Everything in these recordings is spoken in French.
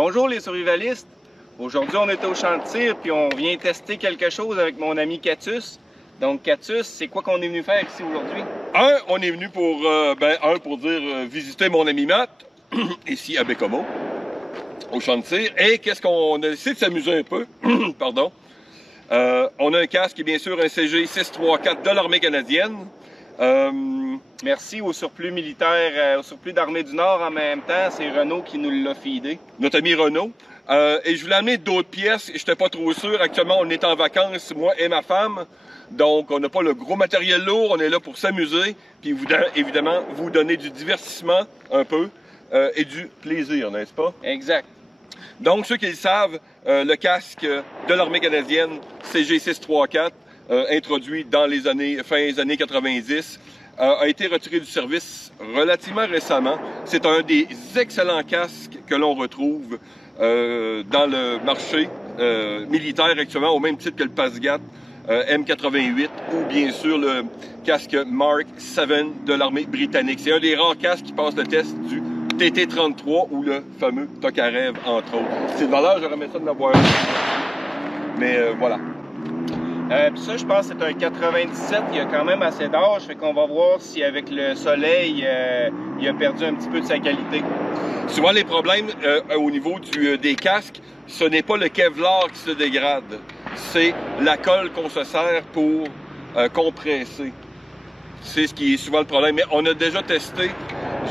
Bonjour les survivalistes! Aujourd'hui on est au champ de tir puis on vient tester quelque chose avec mon ami Catus. Donc Catus, c'est quoi qu'on est venu faire ici aujourd'hui? On est venu pour visiter mon ami Matt, ici à Bécomo, au champ de tir. Et qu'est-ce qu'on a essayé de s'amuser un peu, pardon. On a un casque, bien sûr, un CG 634 de l'armée canadienne. Merci au surplus militaire, au surplus d'armée du Nord en même temps. C'est Renault qui nous l'a feedé. Notre ami Renault. Et je voulais amener d'autres pièces. Je n'étais pas trop sûr. Actuellement, on est en vacances, moi et ma femme. Donc, on n'a pas le gros matériel lourd. On est là pour s'amuser. Puis, évidemment, vous donner du divertissement un peu et du plaisir, n'est-ce pas? Exact. Donc, ceux qui le savent, le casque de l'armée canadienne CG634, introduit dans les fin des années 90, a été retiré du service relativement récemment. C'est un des excellents casques que l'on retrouve dans le marché militaire actuellement, au même titre que le PASGAT M88 ou bien sûr le casque Mark 7 de l'armée britannique. C'est un des rares casques qui passe le test du TT-33 ou le fameux Tokarev, entre autres. C'est de valeur, j'aurais aimé ça de l'avoir. Mais voilà. Puis ça, je pense que c'est un 97, il y a quand même assez d'âge, fait qu'on va voir si avec le soleil, il a perdu un petit peu de sa qualité. Souvent, les problèmes au niveau des casques, ce n'est pas le Kevlar qui se dégrade, c'est la colle qu'on se sert pour compresser. C'est ce qui est souvent le problème. Mais on a déjà testé,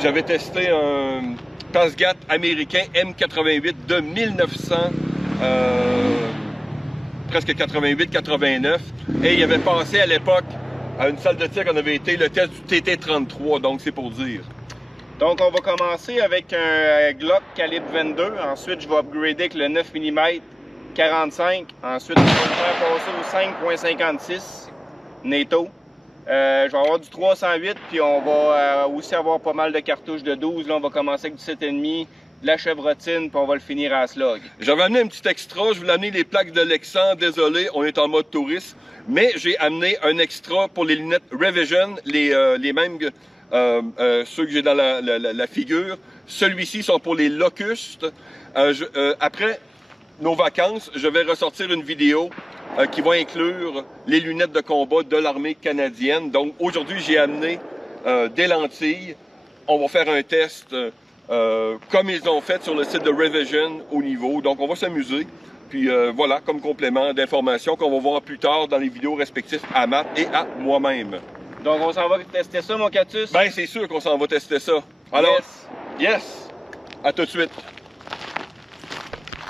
j'avais testé un PASGAT américain M88 de 1900... presque 88-89, et il avait passé à l'époque à une salle de tir qu'on avait été le test du TT-33, donc c'est pour dire. Donc on va commencer avec un Glock calibre 22, ensuite je vais upgrader avec le 9 mm 45, ensuite je vais le faire passer au 5.56 NATO. Je vais avoir du 308, puis on va aussi avoir pas mal de cartouches de 12, là on va commencer avec du 7,5, de la chevrotine, puis on va le finir à slog. J'avais amené un petit extra, je voulais amener les plaques de Lexan, désolé, on est en mode touriste, mais j'ai amené un extra pour les lunettes Revision, les mêmes ceux que j'ai dans la figure. Celui-ci sont pour les Locust. Après nos vacances, je vais ressortir une vidéo qui va inclure les lunettes de combat de l'armée canadienne. Donc aujourd'hui, j'ai amené des lentilles. On va faire un test comme ils ont fait sur le site de Revision au niveau. Donc, on va s'amuser. Puis voilà, comme complément d'informations qu'on va voir plus tard dans les vidéos respectives à Matt et à moi-même. Donc, on s'en va tester ça, mon Catus? Ben, c'est sûr qu'on s'en va tester ça. Alors, yes! À tout de suite!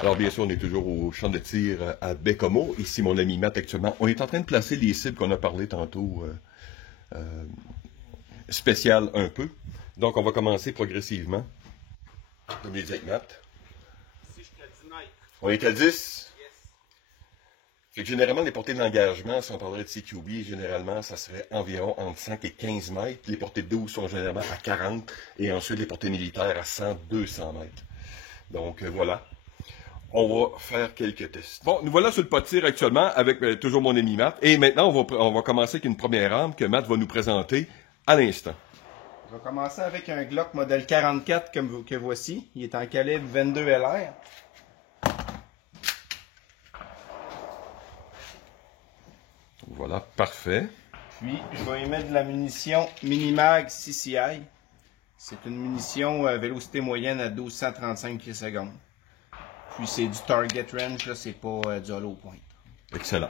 Alors, bien sûr, on est toujours au champ de tir à Bécomo. Ici, mon ami Matt, actuellement. On est en train de placer les cibles qu'on a parlé tantôt, spéciales un peu. Donc, on va commencer progressivement. Comme les avec Matt. Ici, je suis à 10 mètres. On est à 10? Yes. Fait que généralement, les portées d'engagement, si on parlerait de CQB, généralement, ça serait environ entre 5 et 15 mètres. Les portées de 12 sont généralement à 40. Et ensuite, les portées militaires à 100, 200 mètres. Donc, voilà. On va faire quelques tests. Bon, nous voilà sur le pas de tir actuellement avec toujours mon ami Matt. Et maintenant, on va commencer avec une première arme que Matt va nous présenter à l'instant. Je vais commencer avec un Glock modèle 44 que voici. Il est en calibre 22 LR. Voilà, parfait. Puis, je vais y mettre de la munition Minimag CCI. C'est une munition vélocité moyenne à 1235 secondes. Puis, c'est du target range, là, c'est pas du hollow point. Excellent.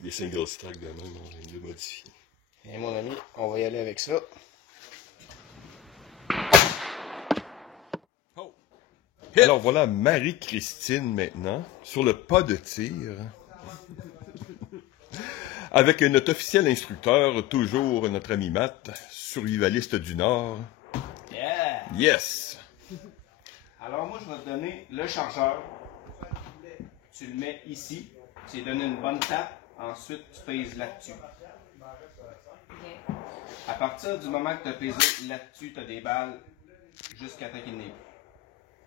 Des single stack de même, on vient de modifier. Et mon ami, on va y aller avec ça. Oh. Alors voilà Marie-Christine maintenant, sur le pas de tir. Avec notre officiel instructeur, toujours notre ami Matt, survivaliste du Nord. Yeah! Yes! Alors moi, je vais te donner le chargeur. Tu le mets ici. Tu lui donnes une bonne tape. Ensuite, tu pèses là-dessus. À partir du moment que tu as pesé là-dessus, tu as des balles jusqu'à temps qu'il n'ait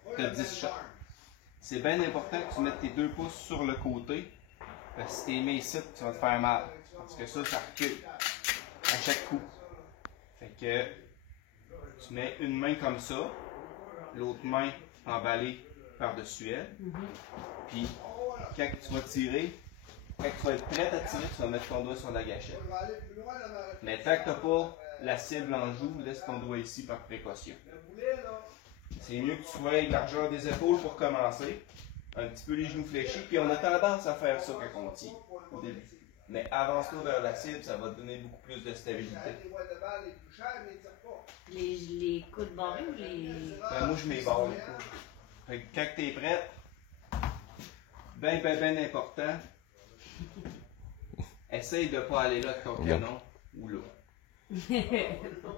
plus. Tu as 10 shots. C'est bien important que tu mettes tes 2 pouces sur le côté. Parce que si tu les mets ici, tu vas te faire mal. Parce que ça recule à chaque coup. Fait que Tu mets une main comme ça, l'autre main emballée par-dessus elle. Puis, quand tu vas tirer, quand tu vas être prêt à tirer, tu vas mettre ton doigt sur la gâchette. Mais tant que tu n'as pas la cible en joue, laisse ton doigt ici par précaution. C'est mieux que tu sois largeur des épaules pour commencer. Un petit peu les genoux fléchis, puis on a tendance à faire ça quand on tire au début. Mais avance-toi vers la cible, ça va te donner beaucoup plus de stabilité. Les coudes barrés ou les... Ben, moi, je mets barre les coudes. Fait que quand tu es prête, ben important, essaye de ne pas aller là avec ton canon ou là. Tu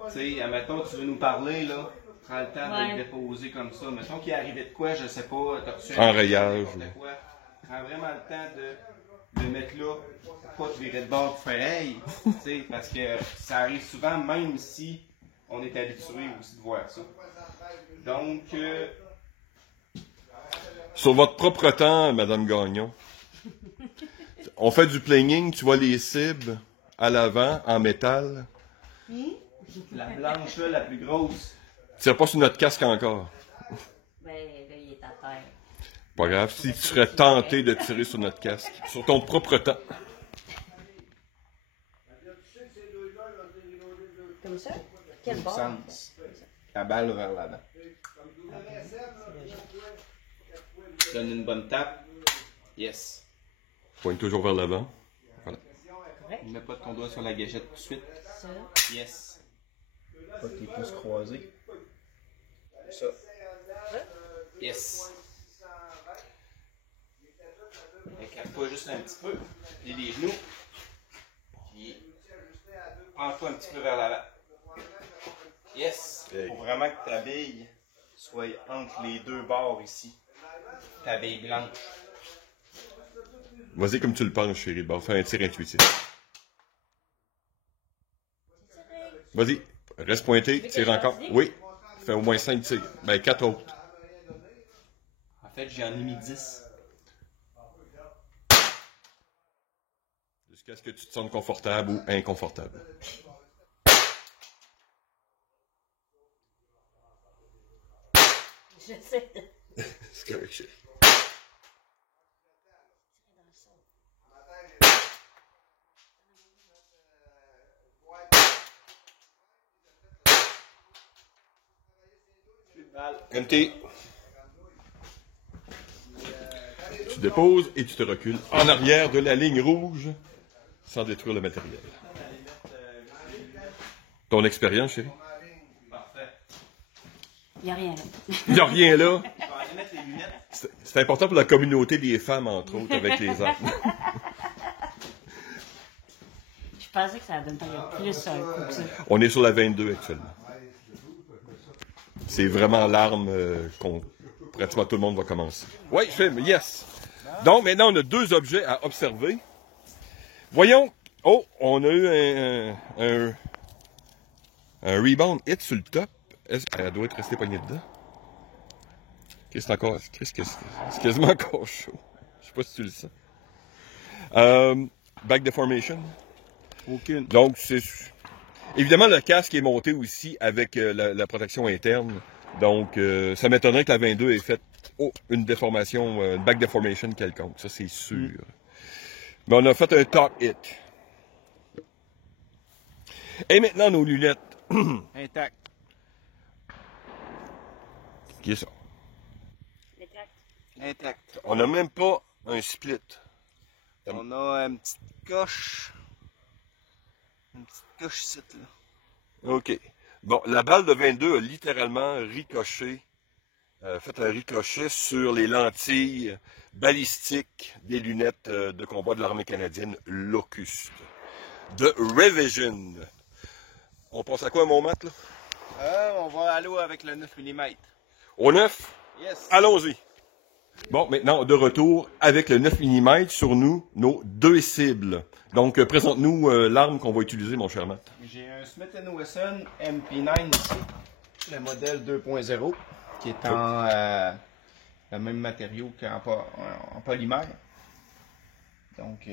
sais, admettons, tu veux nous parler, là, prends le temps de le déposer comme ça. Mettons qu'il est arrivé de quoi, je sais pas, t'as reçu un enrayage. Quoi. Prends vraiment le temps de le mettre là, pas te virer de bord pour faire hey, tu sais, parce que ça arrive souvent, même si on est habitué aussi de voir ça. Donc, Sur votre propre temps, Madame Gagnon, on fait du planing, tu vois les cibles à l'avant, en métal. la blanche là, la plus grosse. Tire pas sur notre casque encore. Ben, là, il est à terre. Pas grave, si tu serais tenté de tirer sur notre casque, sur ton propre temps. Comme ça? Quel bord? Sens. La balle vers l'avant. Donne une bonne tape. Yes. Pointe toujours vers l'avant. Voilà. Ne mets pas ton doigt sur la gâchette tout de suite. Ça. Yes. Pas tes pouces croisés. Ça. Yes. Écarte-toi juste un petit peu. Et les genoux. Puis, penche-toi un petit peu vers l'avant. Yes. Il faut vraiment que ta bille soit entre les deux bords ici. Ta bille blanche. Vas-y comme tu le penses, chérie. Bon, fais un tir intuitif. Vas-y, reste pointé, tire encore. Oui, fais au moins 5 tirs. Ben, 4 autres. En fait, j'en ai mis 10. Jusqu'à ce que tu te sentes confortable ou inconfortable. Je sais. C'est correct, chérie. MT. Tu déposes et tu te recules en arrière de la ligne rouge sans détruire le matériel. Ton expérience, chérie? Parfait. Il n'y a rien là. Il n'y a rien là. Je vais aller mettre les lunettes. C'est important pour la communauté des femmes, entre autres, avec les hommes. Je pensais que ça donnerait plus un coup que ça. On est sur la 22 actuellement. C'est vraiment l'arme qu'on pratiquement tout le monde va commencer. Oui, je filme, yes. Donc maintenant, on a 2 objets à observer. Voyons. Oh, on a eu un rebound hit sur le top. Elle doit être restée poignée dedans. C'est encore. C'est quasiment encore chaud. Je sais pas si tu le sens. Back deformation. Aucune. Donc, c'est. Évidemment, le casque est monté aussi avec la protection interne. Donc, ça m'étonnerait que la 22 ait fait une déformation, une back deformation quelconque. Ça, c'est sûr. Mais on a fait un top hit. Et maintenant, nos lunettes. Intact. Qui est ça? Les tracts. Intact. On n'a même pas un split. On a une petite coche. Une petite coche ici, là. OK. Bon, la balle de 22 a littéralement ricoché, fait un ricochet sur les lentilles balistiques des lunettes de combat de l'armée canadienne Locust. De Revision. On pense à quoi, mon mat, là? On va aller avec le 9 mm. Au 9? Yes. Allons-y. Bon, maintenant, de retour avec le 9 mm sur nous, nos 2 cibles. Donc, présente-nous l'arme qu'on va utiliser, mon cher Matt. J'ai un Smith & Wesson MP9 ici, le modèle 2.0, qui est en le même matériau en polymère. Donc,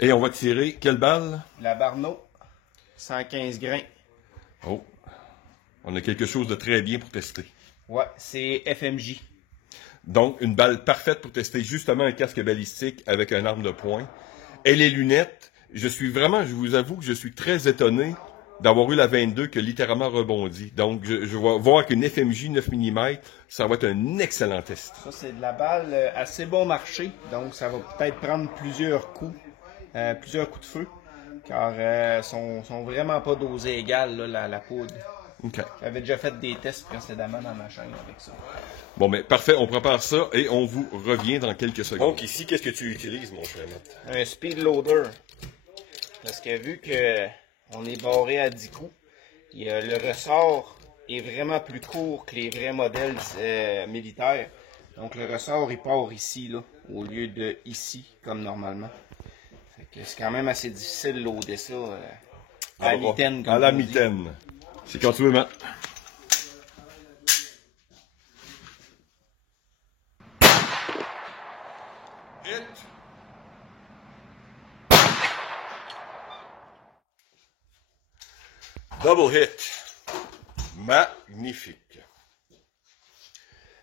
Et on va tirer quelle balle? la Barneau, 115 grains. Oh. On a quelque chose de très bien pour tester. Ouais, c'est FMJ. Donc, une balle parfaite pour tester justement un casque balistique avec un arme de poing. Et les lunettes, je vous avoue que je suis très étonné d'avoir eu la 22 qui a littéralement rebondi. Donc, je vais voir qu'une FMJ 9 mm, ça va être un excellent test. Ça, c'est de la balle assez bon marché. Donc, ça va peut-être prendre plusieurs coups de feu. Car sont vraiment pas dosés égales, là, la poudre. OK. J'avais déjà fait des tests précédemment dans ma chaîne avec ça. Bon, mais parfait, on prépare ça et on vous revient dans quelques secondes. Donc ici, qu'est-ce que tu utilises, mon cher Matt? Un speed loader. Parce que vu que on est barré à 10 coups, le ressort est vraiment plus court que les vrais modèles militaires. Donc le ressort, il part ici, là, au lieu de ici, comme normalement. Fait que c'est quand même assez difficile de loader ça à la mitaine. À la mitaine. C'est quand tu veux, Matt. Hit. Double hit. Magnifique.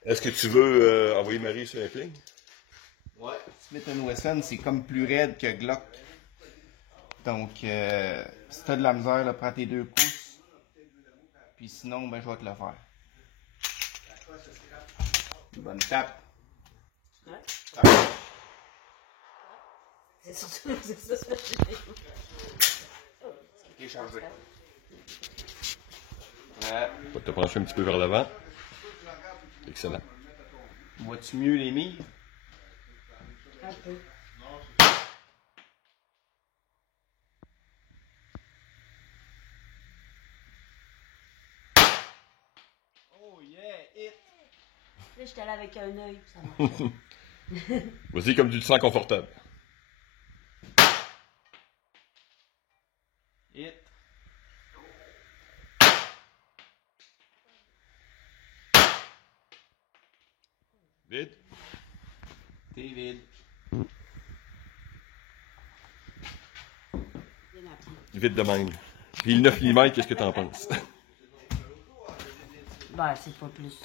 Est-ce que tu veux envoyer Marie sur un pling? Ouais. Smith & Wesson, c'est comme plus raide que Glock. Donc, si t'as de la misère, là, prends tes 2 pouces. Puis sinon, ben, je vais te le faire. Une bonne tape. Ouais. Tape. C'est surtout c'est ça, c'est parce que Ok, chargé. Va te pencher un petit peu vers l'avant. Excellent. Vois-tu mieux les milles? un peu. Oh yeah, hit! Là, j'étais allé avec un œil, ça marche. Vas-y comme tu te sens confortable. Hit! Vite. T'es vide. Bien appris. Vite de même. Puis le 9 mm, qu'est-ce que t'en penses? Ben, c'est pas plus.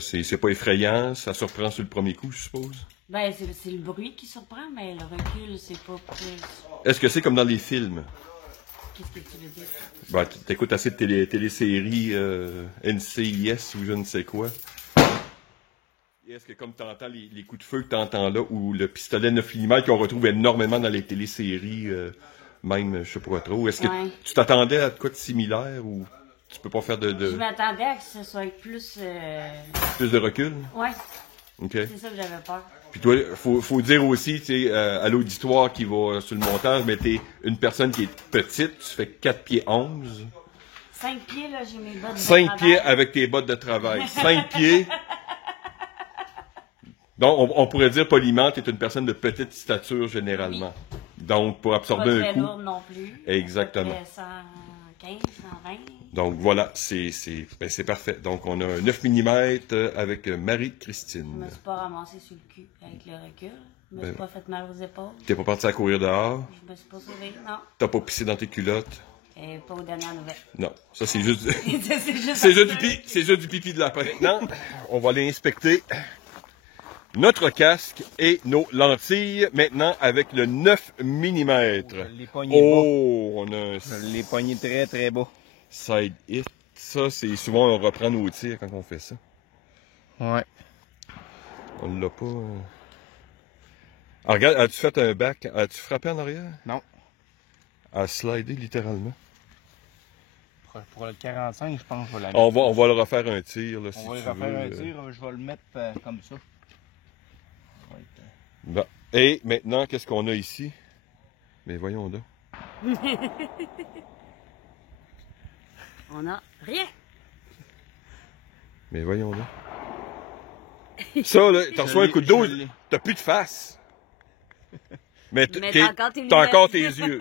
C'est pas effrayant, ça surprend sur le premier coup, je suppose. Ben, c'est le bruit qui surprend, mais le recul, c'est pas plus. Est-ce que c'est comme dans les films? Qu'est-ce que tu veux dire? Ben, t'écoutes assez de téléséries NCIS ou je ne sais quoi. Et est-ce que comme t'entends les coups de feu que t'entends là, ou le pistolet 9 mm qu'on retrouve énormément dans les téléséries, même, je sais pas trop, est-ce que Ouais. tu t'attendais à quoi de similaire ou tu peux pas faire Je de m'attendais à que ce soit plus. plus de recul? Ouais, OK. c'est ça que j'avais peur. Puis toi, faut dire aussi, tu sais, à l'auditoire qui va sur le montage, mais t'es une personne qui est petite, tu fais 4 pieds 11. 5 pieds, là, j'ai mes bottes de 5 travail. pieds avec tes bottes de travail. 5 pieds. Donc, on pourrait dire poliment, tu es une personne de petite stature généralement. Donc, pour Pas absorber un très coup. lourde non plus. Exactement. À peu près 115, 120. Donc, voilà, c'est parfait. Donc, on a un 9 mm avec Je Marie-Christine. me suis pas ramassé sur le cul avec le recul. Je me suis Ben. pas fait mal aux épaules. T'es pas parti à courir dehors. Je me suis pas sauvée, non. T'as pas pissé dans tes culottes. Et pas aux dernières nouvelles. Non, ça c'est juste... c'est juste c'est juste du pipi de lapin. Non, on va aller inspecter notre casque et nos lentilles maintenant avec le 9 mm. Les poignées Oh, on a un bas. Les poignées très très bas. side hit. Ça, c'est souvent on reprend nos tirs quand on fait ça. Ouais. On l'a pas... Ah, regarde, as-tu fait un back? As-tu frappé en arrière? Non. À slider littéralement. Pour le 45, je pense que je vais la mettre. On va le refaire un tir, là, si On va tu y refaire veux. un tir, je vais le mettre comme ça. Ça va être, Bon. Et maintenant, qu'est-ce qu'on a ici? Mais voyons donc. On a rien. Mais voyons donc. Ça, là, t'as reçu un coup de dos, je l'ai. t'as plus de face. Mais Mais t'as encore tes t'as encore lunettes. tes yeux.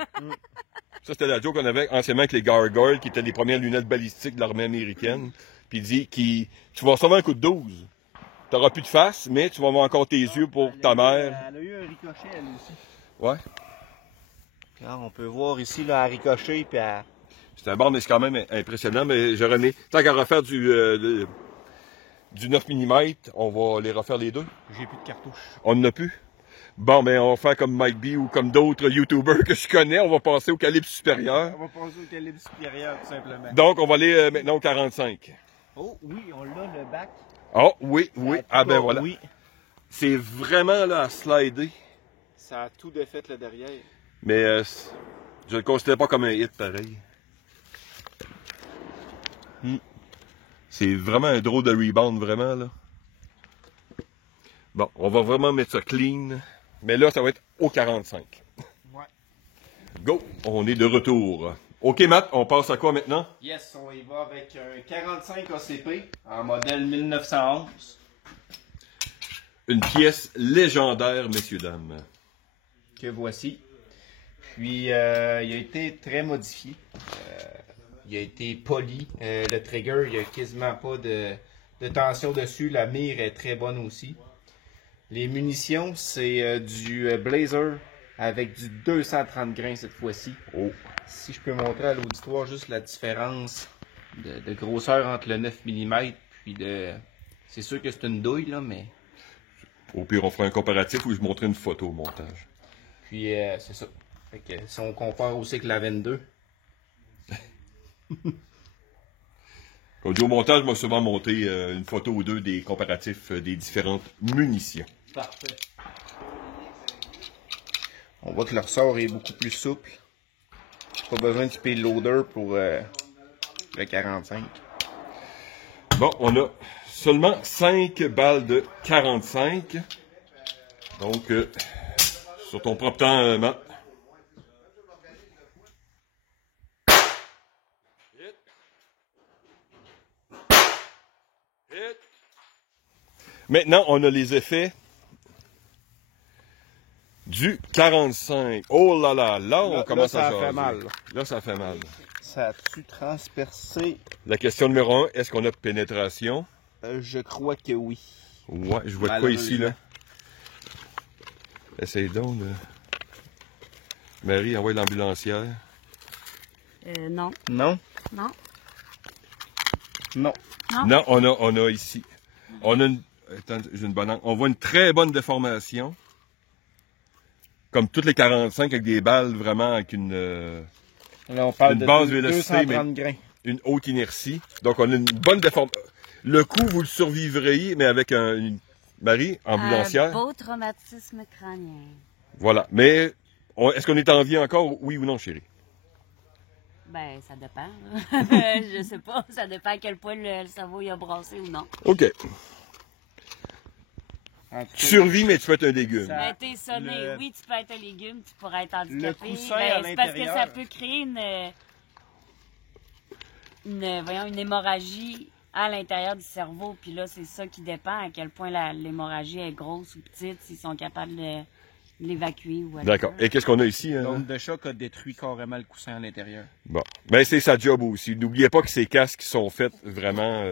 Ça, c'était la joke qu'on avait anciennement avec les Gargoyles, qui étaient les premières lunettes balistiques de l'armée américaine. Puis il dit tu vas recevoir un coup de 12. T'auras plus de face, mais tu vas avoir encore tes yeux pour ta mère. Elle a eu un ricochet, elle aussi. Ouais. Puis là, on peut voir ici, là, à ricochet, puis C'est un bar, mais c'est quand même impressionnant. Mais j'aurais aimé, tant qu'à refaire du 9 mm, on va les refaire les deux. J'ai plus de cartouches. On n'en a plus. Bon, ben, on va faire comme Mike B ou comme d'autres YouTubers que je connais. On va passer au calibre supérieur. On va passer au calibre supérieur, tout simplement. Donc, on va aller maintenant au 45. Oh, oui, on l'a, le bac. Oh, oui, oui. Ah, ben voilà. Oui. C'est vraiment là à slider. Ça a tout défait le derrière. Mais je le considère pas comme un hit pareil. C'est vraiment un drôle de rebound, vraiment, là. Bon, on va vraiment mettre ça clean. Mais là, ça va être au 45. Ouais. Go! On est de retour. OK, Matt, on passe à quoi maintenant? Yes, on y va avec un 45 ACP en modèle 1911. Une pièce légendaire, messieurs, dames. Que voici. Puis, il a été très modifié. Il a été poli. Le trigger, il n'y a quasiment pas de tension dessus. La mire est très bonne aussi. Les munitions, c'est du Blazer avec du 230 grains cette fois-ci. Oh. Si je peux montrer à l'auditoire juste la différence de grosseur entre le 9 mm puis de... C'est sûr que c'est une douille, là, mais... Au pire, on fera un comparatif où je montrerai une photo au montage. Puis, c'est ça. Fait que si on compare aussi avec la 22... Comme dit au montage, je vais souvent monter une photo ou deux des comparatifs des différentes munitions. Parfait. On voit que le ressort est beaucoup plus souple. Pas besoin de payloader pour le 45. Bon, on a seulement 5 balles de 45. Donc, sur ton propre temps, Matt. Maintenant, on a les effets du 45. Oh là là, là, on commence à jaser. Ça fait mal. Là, ça fait mal. Ça a-tu transpercé? La question numéro 1, est-ce qu'on a pénétration? Je crois que oui. Ouais, je vois de quoi ici, là. Essaye donc, là. Marie, envoie l'ambulancière. Non. Non? Non. Non. Non, on a ici. On a une... Attends, j'ai une bonne angle. On voit une très bonne déformation. Comme toutes les 45 avec des balles vraiment avec une Là, on parle de base vélocité, 230 grains. Une haute inertie. Donc, on a une bonne déformation. Le coup, vous le survivriez, mais avec une Marie, ambulancière. Un beau traumatisme crânien. Voilà. Mais, est-ce qu'on est en vie encore, oui ou non, chérie? Ben, ça dépend. Je sais pas. Ça dépend à quel point le cerveau il a brassé ou non. OK. Tu survis, mais tu peux être un légume. Ben, t'es sonné. Oui, tu peux être un légume, tu pourrais être handicapé. Le coussin Ben, à c'est parce que l'intérieur. ça peut créer une hémorragie à l'intérieur du cerveau. Puis là, c'est ça qui dépend à quel point l'hémorragie est grosse ou petite, s'ils sont capables de l'évacuer ou D'accord. Et qu'est-ce qu'on a ici? Hein? L'onde de choc a détruit carrément le coussin à l'intérieur. Bon. Ben, c'est sa job aussi. N'oubliez pas que ces casques sont faits vraiment...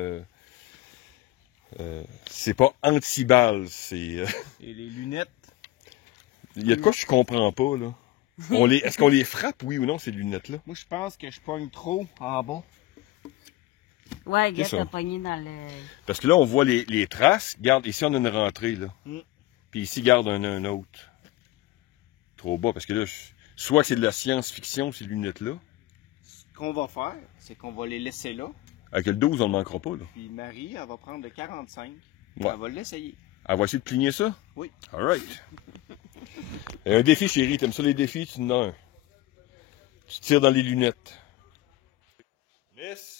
c'est pas anti-balles, c'est... Et les lunettes? Il y a de quoi je comprends pas, là. Est-ce qu'on les frappe, oui ou non, ces lunettes-là? Moi, je pense que je pogne trop en bas. Ouais, gars, ça. t'as pogné dans le... Parce que là, on voit les traces. Regarde, ici, on a une rentrée, là. Puis ici, garde un autre. Trop bas, parce que là, soit que c'est de la science-fiction, ces lunettes-là. Ce qu'on va faire, c'est qu'on va les laisser là. Avec le 12, on ne manquera pas, là. Puis Marie, elle va prendre le 45. Ouais. Elle va l'essayer. Elle va essayer de pligner ça? Oui. All right. Et un défi, chérie. T'aimes ça, les défis? Tu en as un. Tu tires dans les lunettes. Miss.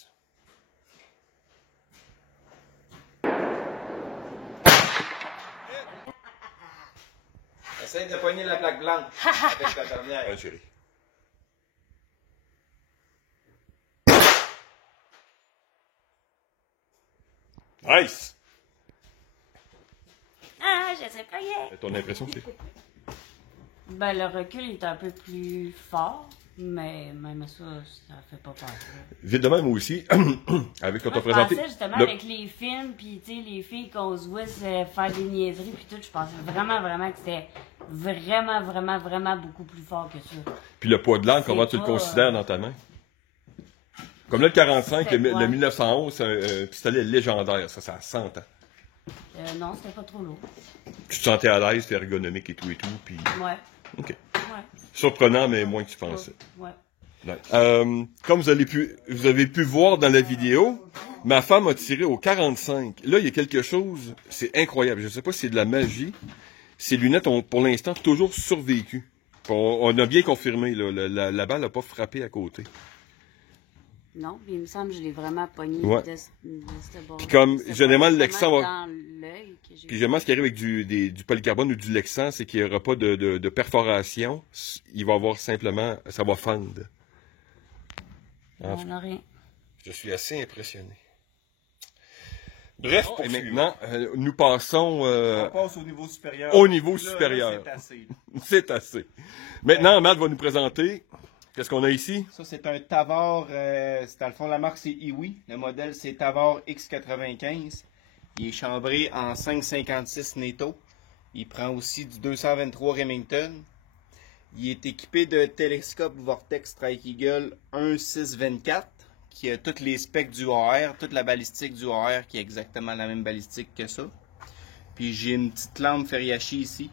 Essaye de pogner la plaque blanche avec la dernière. Un, chérie. Nice! Ah, je sais pas rien. Ton impression, c'est? Ben, le recul est un peu plus fort, mais même ça, ça fait pas peur. Vite de même aussi, avec quand on Moi, je présenté. pensais justement le- avec les films, puis tu sais, les filles qu'on se voit faire des niaiseries, puis tout, je pensais vraiment que c'était vraiment beaucoup plus fort que ça. Puis le poids de l'âne, comment C'est tu le pas, considères dans ta main? Comme là, le 45, C'était le quoi? 1911, c'est un pistolet légendaire, ça a 100 ans. Non, c'était pas trop lourd. Tu te sentais à l'aise, c'était ergonomique et tout, puis... Ouais. OK. Ouais. Surprenant, mais moins que tu pensais. Ouais. Comme vous avez pu voir dans la vidéo, ma femme a tiré au 45. Là, il y a quelque chose, c'est incroyable. Je ne sais pas si c'est de la magie. Ces lunettes ont, pour l'instant, toujours survécu. On a bien confirmé, là, la balle n'a pas frappé à côté. Non, puis il me semble que je l'ai vraiment pogné Ouais. de ce bord. Puis comme, C'est généralement, le vraiment Lexan va... dans l'œil que j'ai- Puis généralement, ce qui arrive avec du polycarbone ou du Lexan, c'est qu'il n'y aura pas de perforation. Il va avoir simplement... Ça va fendre. En tout On n'a rien. Je suis assez impressionné. Bref, et maintenant, nous passons On passe au niveau supérieur. au niveau Là, supérieur. c'est assez. C'est assez. Maintenant, Matt va nous présenter. Qu'est-ce qu'on a ici? Ça, c'est un Tavor. C'est dans le fond, la marque, c'est Iwi. Le modèle, c'est Tavor X95. Il est chambré en 5,56 netto. Il prend aussi du 223 Remington. Il est équipé de télescope Vortex Strike Eagle 1.624 qui a tous les specs du AR, toute la balistique du AR qui est exactement la même balistique que ça. Puis j'ai une petite lampe Feriachi ici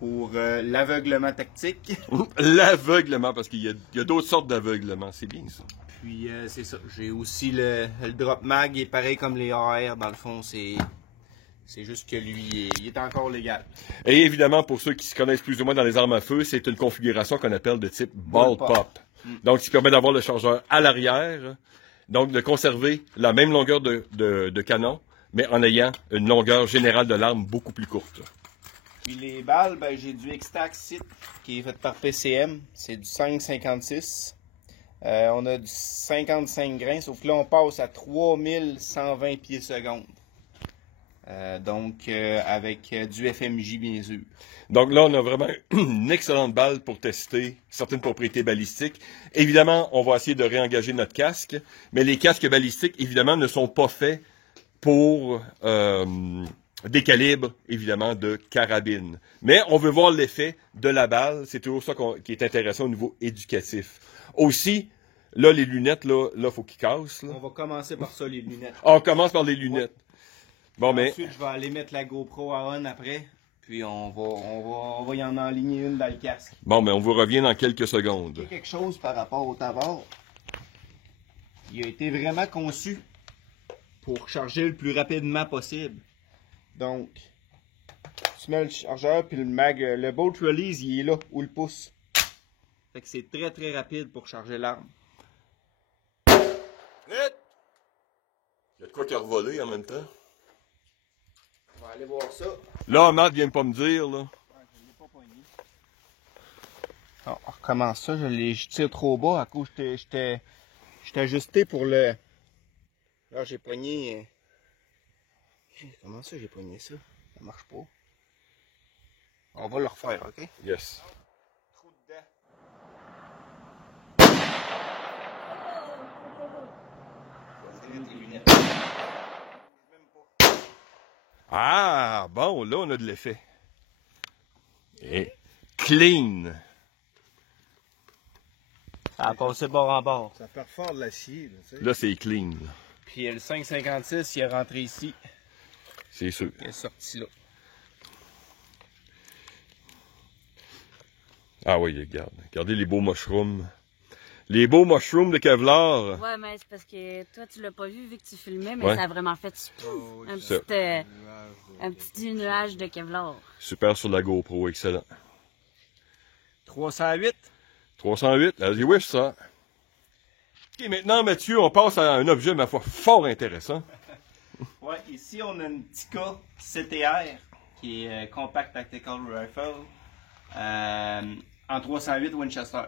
pour l'aveuglement tactique. L'aveuglement, parce qu'il y a d'autres sortes d'aveuglement. C'est bien ça. Puis c'est ça. J'ai aussi le drop mag, il est pareil comme les AR dans le fond. C'est juste que lui, il est encore légal. Et évidemment, pour ceux qui se connaissent plus ou moins dans les armes à feu, c'est une configuration qu'on appelle de type ball pop. Donc, ce qui permet d'avoir le chargeur à l'arrière, donc de conserver la même longueur de canon, mais en ayant une longueur générale de l'arme beaucoup plus courte. Puis les balles, ben, j'ai du X-Tac Sit qui est fait par PCM. C'est du 5,56. On a du 55 grains, sauf que là, on passe à 3120 pieds secondes. Donc, avec du FMJ, bien sûr. Donc là, on a vraiment une excellente balle pour tester certaines propriétés balistiques. Évidemment, on va essayer de réengager notre casque, mais les casques balistiques, évidemment, ne sont pas faits pour des calibres, évidemment, de carabine. Mais on veut voir l'effet de la balle. C'est toujours ça qui est intéressant au niveau éducatif. Aussi, là, les lunettes, là, faut qu'ils cassent. Là. On va commencer par ça, les lunettes. On commence par les lunettes. Bon, mais... Ensuite, je vais aller mettre la GoPro à on après. Puis on va y en enligner une dans le casque. Bon, mais on vous revient dans quelques Il y secondes. a quelque chose par rapport au Tavor. Il a été vraiment conçu pour charger le plus rapidement possible. Donc, tu mets le chargeur, puis le bolt release, il est là, où le pouce. Fait que c'est très très rapide pour charger l'arme. Il y a de quoi qui a revolé en même temps. On va aller voir ça. Là, Matt vient pas me dire, là. On recommence ça, je tire trop bas à cause j'étais ajusté pour le... Là j'ai poigné... Comment ça j'ai poigné ça? Ça marche pas. On va le refaire, ok? Yes. Trou dedans. Ah, bon, là, on a de l'effet. Et clean. Ça a passé bord en bord. Ça perfore de l'acier, là, tu sais. Là, c'est clean. Là. Puis le 5,56, il est rentré ici. C'est sûr. Il est sorti là. Ah oui, regarde. Regardez les beaux mushrooms. Les beaux mushrooms de Kevlar. Ouais, mais c'est parce que toi, tu l'as pas vu que tu filmais, mais Ouais. ça a vraiment fait un petit nuage de Kevlar. Super sur la GoPro, excellent. 308. 308, vas-y, oui, ça. Ok, maintenant, Mathieu, on passe à un objet, ma foi, fort intéressant. Ouais, ici on a une Tikka CTR qui est Compact Tactical Rifle en 308 Winchester.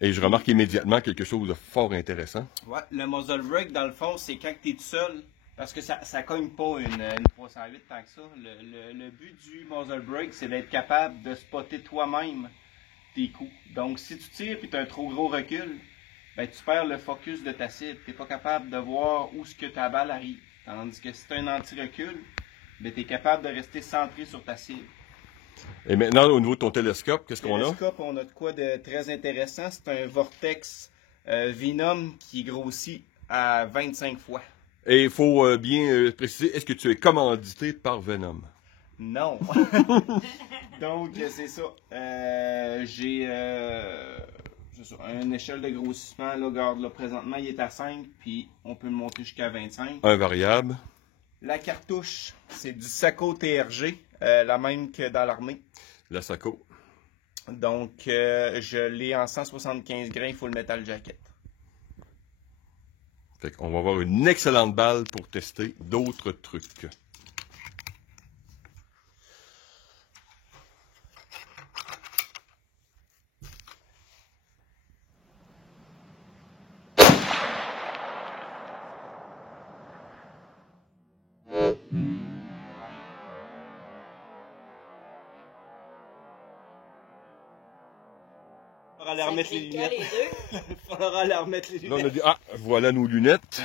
Et je remarque immédiatement quelque chose de fort intéressant. Ouais, le muzzle brake dans le fond c'est quand tu es tout seul parce que ça cogne pas une 308 tant que ça. Le but du muzzle brake c'est d'être capable de spotter toi-même tes coups. Donc si tu tires et tu as un trop gros recul, ben, tu perds le focus de ta cible. Tu n'es pas capable de voir où ce que ta balle arrive. Tandis que si tu as un anti-recul, ben, tu es capable de rester centré sur ta cible. Et maintenant, au niveau de ton télescope, qu'est-ce qu'on a? Télescope, on a de quoi de très intéressant. C'est un Vortex Venom qui grossit à 25 fois. Et il faut bien préciser, est-ce que tu es commandité par Venom? Non. Donc, c'est ça. J'ai une échelle de grossissement. Là, regarde, là, présentement, il est à 5, puis on peut le monter jusqu'à 25. Un variable. La cartouche, c'est du Sako TRG, la même que dans l'armée. La Sako. Donc, je l'ai en 175 grains full metal jacket. Fait qu'on va avoir une excellente balle pour tester d'autres trucs. Il faudra aller remettre les lunettes. Il faudra aller remettre les Là, on a lunettes. dit, ah, voilà nos lunettes.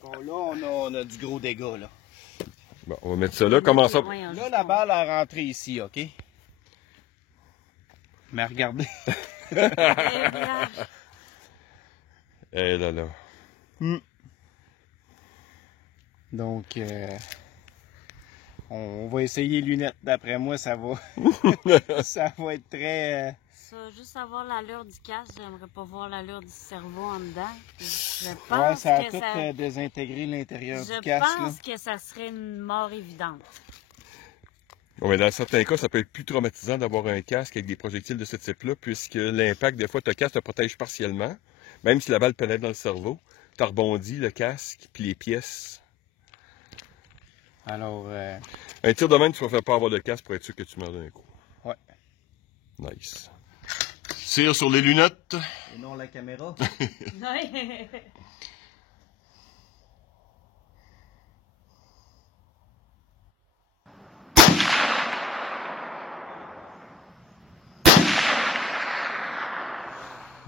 Bon, là, on a du gros dégât, là. Bon, on va mettre ça là. Comment ça? Là, la balle est rentrée ici, OK? Mais regardez. Eh là là. Donc, on va essayer les lunettes. D'après moi, ça va. Ça va être très. Ça, juste avoir l'allure du casque, j'aimerais pas voir l'allure du cerveau en dedans. Je Ouais, pense ça a que tout ça... désintégré l'intérieur Je du casque. pense que ça serait une mort évidente. Bon, mais dans certains cas, ça peut être plus traumatisant d'avoir un casque avec des projectiles de ce type-là, puisque l'impact, des fois, ton casque te protège partiellement. Même si la balle pénètre dans le cerveau, tu rebondis le casque, puis les pièces. Alors, Un tir de main, tu vas faire pas avoir de casque pour être sûr que tu meurs d'un coup. ouais. Nice. Tire sur les lunettes. Et non la caméra. Ouais.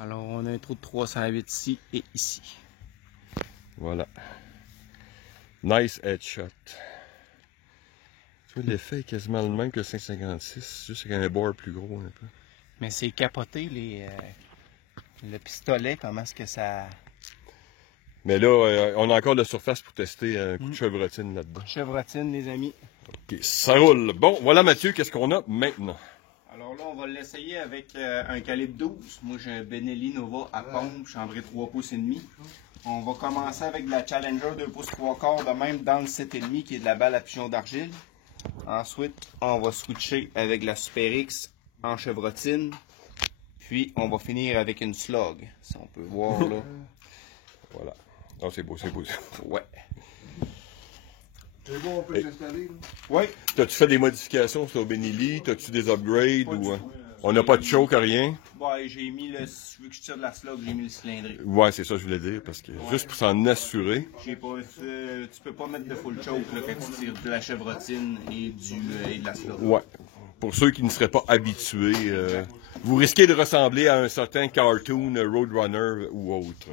Alors, on a un trou de 308 ici et ici. Voilà. Nice headshot. Tu vois, l'effet est quasiment le même que le 556, juste avec un bore plus gros un peu. Mais c'est capoté, le pistolet, comment est-ce que ça... Mais là, on a encore de surface pour tester un coup de chevrotine là-dedans. Chevrotine, les amis. Ok, ça roule. Bon, voilà Mathieu, qu'est-ce qu'on a maintenant? Alors là, on va l'essayer avec un calibre 12. Moi, j'ai un Benelli Nova à pompe, chambré 3 pouces et demi. On va commencer avec de la Challenger 2 pouces 3 quarts, de même dans le 7,5 qui est de la balle à pigeon d'argile. Ensuite, on va switcher avec la Super X en chevrotine. Puis, on va finir avec une slug, si on peut voir là. Voilà. Non, c'est beau, c'est beau. Ouais. C'est bon, on peut s'installer, là? Ouais. T'as-tu fait des modifications sur le Benelli? T'as-tu des upgrades? Ou, on n'a pas de choke, rien? Ouais, j'ai mis le... Vu que je tire de la slug, j'ai mis le cylindrique. Ouais, c'est ça que je voulais dire, parce que juste pour s'en assurer. J'ai pas fait... Tu peux pas mettre de full choke là, quand tu tires de la chevrotine et de la slug. Ouais. Pour ceux qui ne seraient pas habitués, vous risquez de ressembler à un certain cartoon Roadrunner ou autre.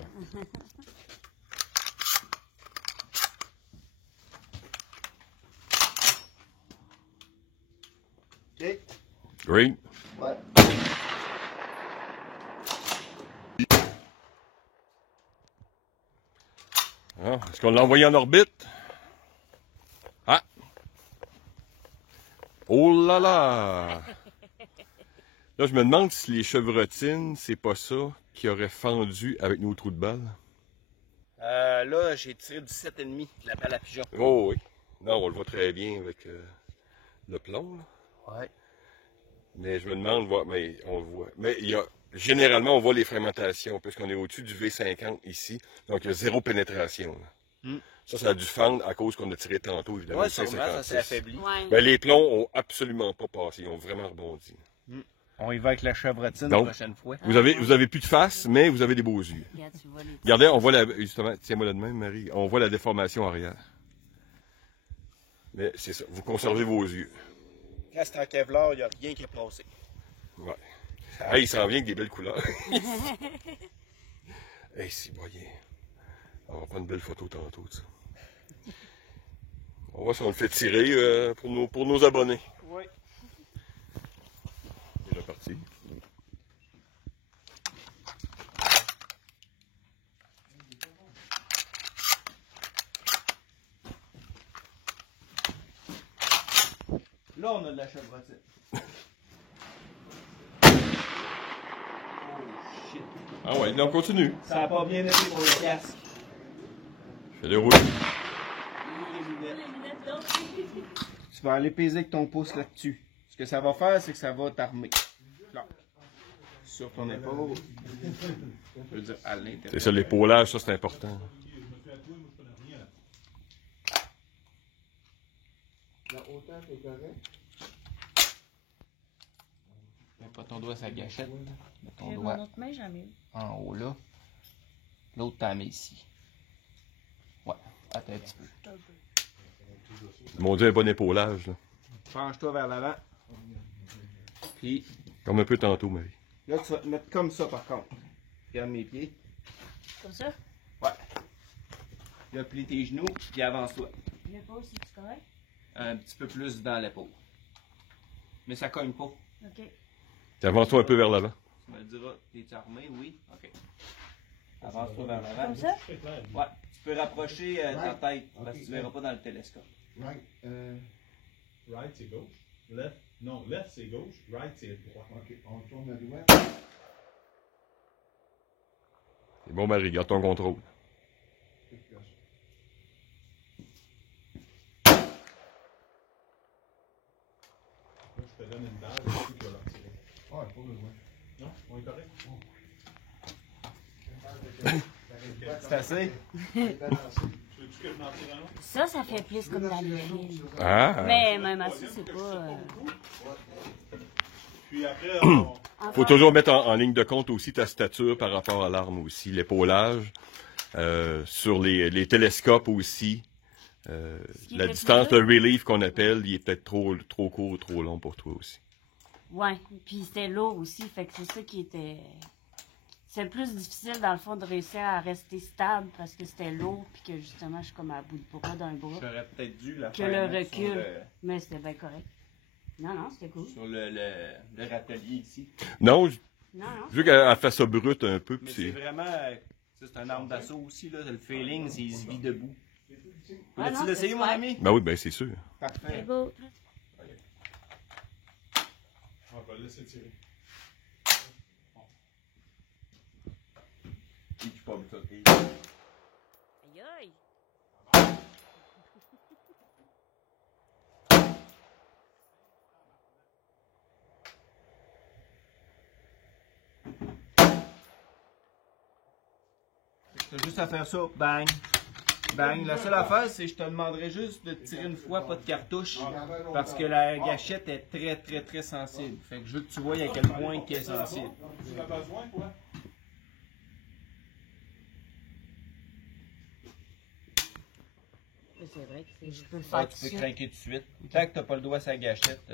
OK. Great. Ouais. Ah, est-ce qu'on l'a envoyé en orbite? Ah! Oh là là! Là, je me demande si les chevrotines, c'est pas ça qui aurait fendu avec nos trous de balle. Là, j'ai tiré du 7,5 de la balle à pigeon. Oh oui. Non, on le voit très bien avec le plomb, là. Ouais. Mais je me demande, mais on le voit. Mais il y a, généralement, on voit les fragmentations, puisqu'on est au-dessus du V50 ici. Donc, il y a zéro pénétration. Là. Ça a dû fendre à cause qu'on a tiré tantôt, évidemment. Ouais, le sûrement, ça s'est 556. affaibli. Ouais. Mais les plombs ont absolument pas passé. Ils ont vraiment rebondi. On y va avec la chevrotine Donc, la prochaine fois. Vous avez plus de face, mais vous avez des beaux yeux. Regarde, tu vois les petits- Regardez, on voit la, justement, tiens-moi là de même, Marie. On voit la déformation arrière. Mais c'est ça. Vous conservez vos yeux. Quand c'est en Kevlar, il n'y a rien qui est passé. Ouais. Hey, il s'en vient avec des belles couleurs. Hey, c'est moyen. On va prendre une belle photo tantôt, ça. On va voir si on le fait tirer pour nos abonnés. Oui. Déjà parti. Là, on a de la chevrotine. Oh shit. Ah ouais, donc continue. Ça a pas bien été pour le casque. Je vais dérouler. Tu vas aller peser avec ton pouce là-dessus. Ce que ça va faire, c'est que ça va t'armer. Là. Sur ton épaule. Je veux dire, à l'intérieur. C'est ça, l'épaulage, ça c'est important. La hauteur, c'est correct? Mets pas ton doigt sur la gâchette. Mets ton J'ai doigt mon autre main, j'en ai. en haut là. L'autre, t'en mets ici. Ouais, attends un petit peu. Mon Dieu, un bon épaulage, là. Penche-toi vers l'avant. Puis Comme un peu tantôt, Marie. là, tu vas te mettre comme ça par contre. Regarde mes pieds. Comme ça? Ouais. Là, plie tes genoux, puis avance-toi. L'épaule, c'est correct? Un petit peu plus dans l'épaule. Mais ça cogne pas. OK. Avance-toi un peu vers l'avant. Tu me diras, t'es-tu armé? Oui? OK. Avance-toi vers l'avant. Comme ça? Ouais. Tu peux rapprocher ta tête, parce que tu verras pas dans le télescope. Right. Right, c'est gauche. Left, non, left, c'est gauche. Right, c'est droit. OK, on tourne à droite. C'est bon, Marie, garde ton contrôle. Là, je te donne une balle, et tu vas la retirer. Ah, pas besoin. Non, on est correct? C'est assez? Tu veux-tu que je m'en tire un autre? Ça fait plus comme dans les films. Ah! Mais même assis, c'est pas... Puis après, on... Faut toujours mettre en ligne de compte aussi ta stature par rapport à l'arme aussi, l'épaulage, sur les télescopes aussi. qui La était distance, plus le relief qu'on appelle, il est peut-être trop court ou trop long pour toi aussi. Ouais, puis c'était lourd aussi, fait que c'est ça qui était... C'est plus difficile, dans le fond, de réussir à rester stable parce que c'était lourd, puis que justement, je suis comme à bout de bras d'un bras. J'aurais peut-être dû la Que faire le mettre recul. Mais c'était bien correct. Non, non, c'était cool. sur le râtelier ici. Non, Non, non. vu qu'elle fait ça brut un peu, Mais puis c'est c'est... vraiment... c'est un arme d'assaut aussi, là. Le feeling, c'est il se vit debout. Ah, As-tu non, l'essayé, c'est mon super. ami? Ben oui, ben c'est sûr. C'est Parfait. beau. on va le laisser tirer. Et puis pas ça. Aïe aïe. T'as juste à faire ça, bang. Bang. La seule affaire, c'est que je te demanderais juste de tirer une fois, pas de cartouche. Parce que la gâchette est très, très, très sensible. Fait que je veux que tu vois à quel point elle est sensible. Tu as besoin, quoi? C'est vrai que je peux le Ah, faire tout tu de peux suite. craquer tout de suite. Tant que t'as pas le doigt sur la gâchette.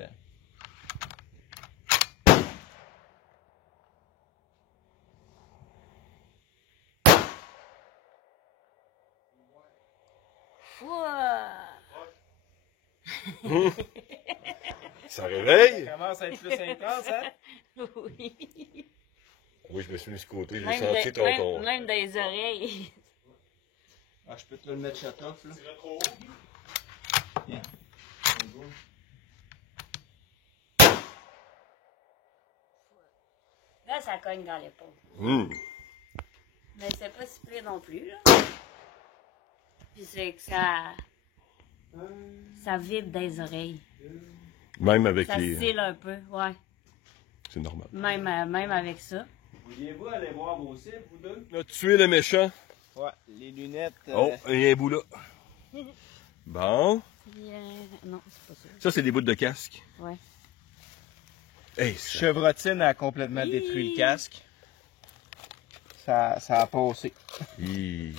Ouah! Ça réveille? Ça commence à être plus intense, hein? Oui. Oui, je me suis mis sur le côté, j'ai Même, senti ton... même, même dans les oreilles. Ah, je peux te le mettre shut off, là. Tirer trop haut? Viens. Là, ça cogne dans l'épaule. Mais c'est pas si pire non plus, là. Puis c'est que ça vibre dans les oreilles. Même avec Ça les... scille un peu, ouais. C'est normal. Même avec ça. Vouliez-vous aller voir vos cibles, vous deux? On a tué le méchant. Ouais, les lunettes. Oh, il y a un bout là. Bon. Puis, non, c'est pas ça. Ça, c'est des bouts de casque. Ouais. Hey, ça... Chevrotine a complètement détruit le casque. Ça a passé. Hi.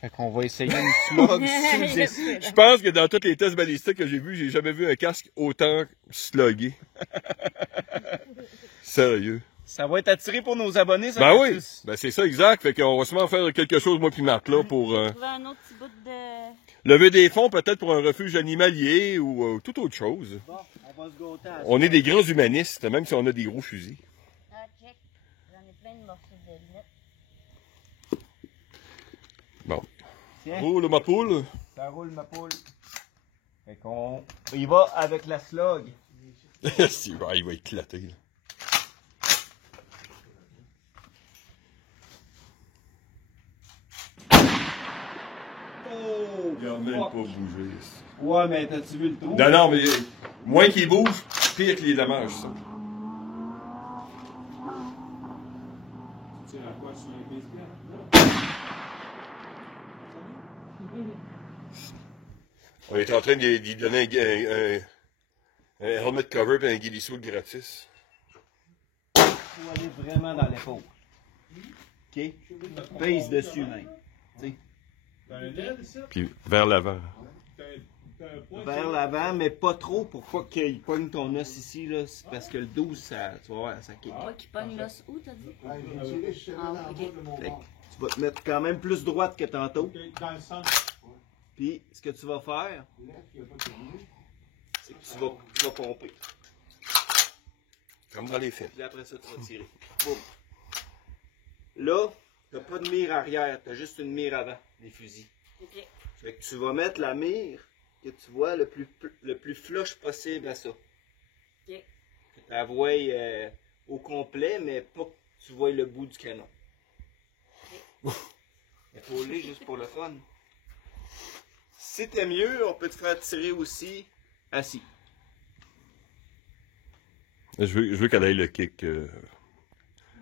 Fait qu'on va essayer une slug sous essai. Je pense que dans tous les tests balistiques que j'ai vus, j'ai jamais vu un casque autant slugué. Sérieux. Ça va être attiré pour nos abonnés, ça. Ben oui, Francis? ben c'est ça exact. Fait qu'on va sûrement faire quelque chose, moi puis Marc, là, pour Trouver un autre petit bout de... lever des fonds, peut-être pour un refuge animalier ou toute autre chose. Bon, on va se gâter à On est des grands humanistes, même si on a des gros fusils. Ah, check. J'en ai plein de morceaux de lunettes. Bon. Tiens, Roule ma poule. ça roule ma poule. Fait qu'on y va avec la slug. Si, ouais, il va éclater. Là. Oh! Il a même pas bougé. Ouais, mais t'as-tu vu le trou? Non, non, mais moins qu'il bouge, pire que les dommages, ça. Tu tires à quoi sur un baseball? On est en train de lui donner un helmet cover et un ghillie suit gratis. Faut aller vraiment dans l'épaule. OK? Pèse dessus, même. T'sais. T'as un aile, ça? Puis vers l'avant. T'as un point. Vers l'avant, mais pas trop pour pas qu'il pogne ton os ici, là. C'est parce que le 12, ça, tu vas voir, ça kick. Pas qu'il pogne l'os où, t'as dit? Ouais, j'ai tiré, je serrais dans le ok. bas de mon Fait que bord. tu vas te mettre quand même plus droite que tantôt. Ok, dans le centre. Puis, ce que tu vas faire, Là, il n'y a pas terminé. c'est que tu vas pomper. Comme dans les films. Puis après ça, tu vas tirer. Boum. Là, t'as pas de mire arrière, t'as juste une mire avant, des fusils. Ok. Fait que tu vas mettre la mire que tu vois le plus flush possible à ça. Ok. Que tu la vois au complet, mais pas que tu vois le bout du canon. Épaulé juste pour le fun. Si t'es mieux, on peut te faire tirer aussi assis. Je veux qu'elle aille le kick.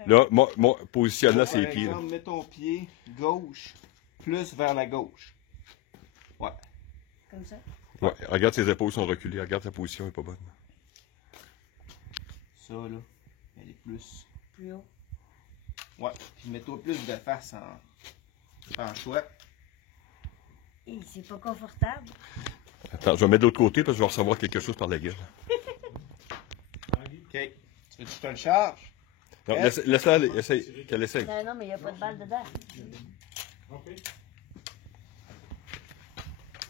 Là, moi, positionne là ses Par pieds. Là. exemple, mets ton pied gauche plus vers la gauche. Ouais. Comme ça? Ouais, regarde ses épaules sont reculées. Regarde sa position, elle est pas bonne. Ça, là, elle est plus. Plus haut. Ouais. Puis mets-toi plus de face en choix. Et c'est pas confortable. Attends, je vais mettre de l'autre côté parce que je vais recevoir quelque chose par la gueule. OK. Tu veux que je te le charge? Non, laisse-la aller, qu'elle essaye. Non, mais il n'y a pas de balle dedans. Ok.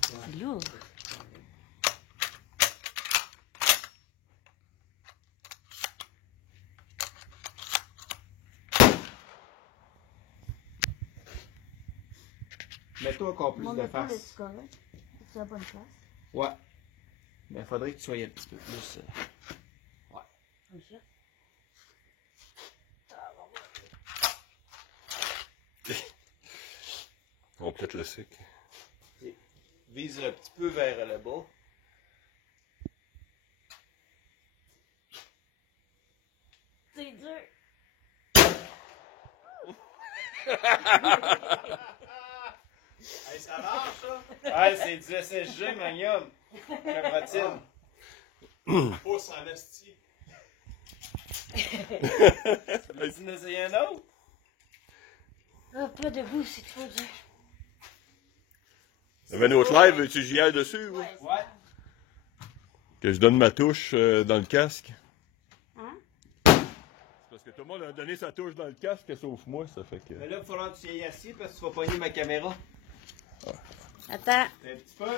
C'est lourd. Mets-toi encore plus Mon de épaule est face. correct. C'est la bonne place. Ouais. Mais il faudrait que tu sois un petit peu plus. Comme ça. On complète le cycle. Vise un petit peu vers le bas. C'est dur. Hey, ça marche, ça? Ouais, c'est du SSG, Magnum. Chevrotine. Pousse en esti. Veux-tu en essayer un autre? Ah, pas debout, c'est trop dur. Il y avait une autre live, veux-tu j'y aille dessus? Oui? Ouais. Que je donne ma touche dans le casque. Hein? Parce que tout le monde a donné sa touche dans le casque, sauf moi, ça fait que... Mais là, il va falloir que tu y ailles assis parce que tu vas pogner ma caméra. Attends. Un petit peu.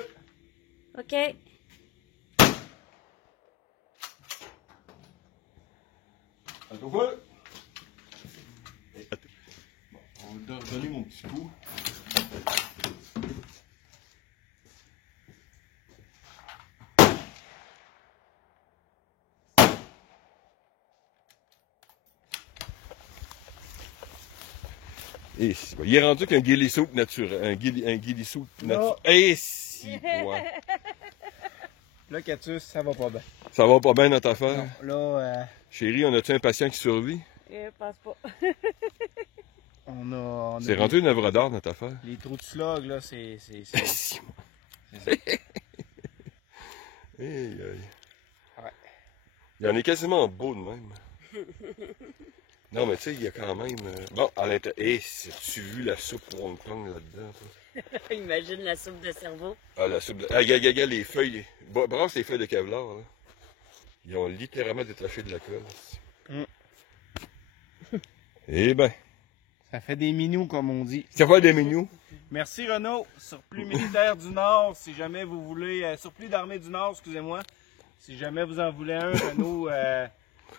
OK. Attends, feu! On va te redonner mon petit coup. Et il est rendu qu'un ghillie suit naturel. Un ghillie suit naturel. Et si, ouais. Là, Catus, ça va pas bien. Ça va pas bien notre affaire? Là, Chérie, on a-tu un patient qui survit? Je pense pas. on a C'est rendu une œuvre d'art, notre affaire. les trous de slug, là, c'est. Si, moi. Aïe, aïe. Ouais. Il en est quasiment beau de même. Non, mais tu sais, il y a quand même... Bon, à l'intérieur... Eh, as-tu vu la soupe Wong Kong là-dedans, toi? Imagine la soupe de cerveau. Ah, la soupe de... Ah, regarde, les feuilles. Brasse les feuilles de Kevlar, là. Ils ont littéralement détaché de la colle. Mm. Eh ben, Ça fait des minous, comme on dit. ça fait des menus. Merci Renaud, surplus militaire du Nord, si jamais vous voulez, surplus d'armée du Nord, excusez-moi. Si jamais vous en voulez un,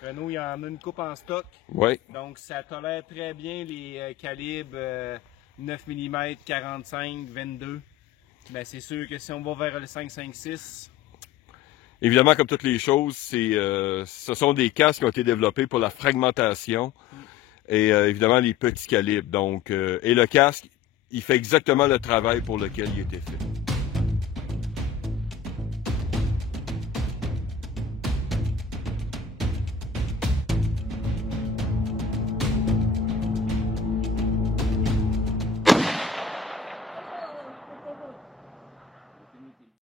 Renaud, il y en a une coupe en stock. Ouais. Donc ça tolère très bien les calibres 9 mm, 45, 22. Ben, c'est sûr que si on va vers le 5.56, Évidemment, comme toutes les choses, ce sont des casques qui ont été développés pour la fragmentation et évidemment les petits calibres. Donc, et le casque, il fait exactement le travail pour lequel il a été fait.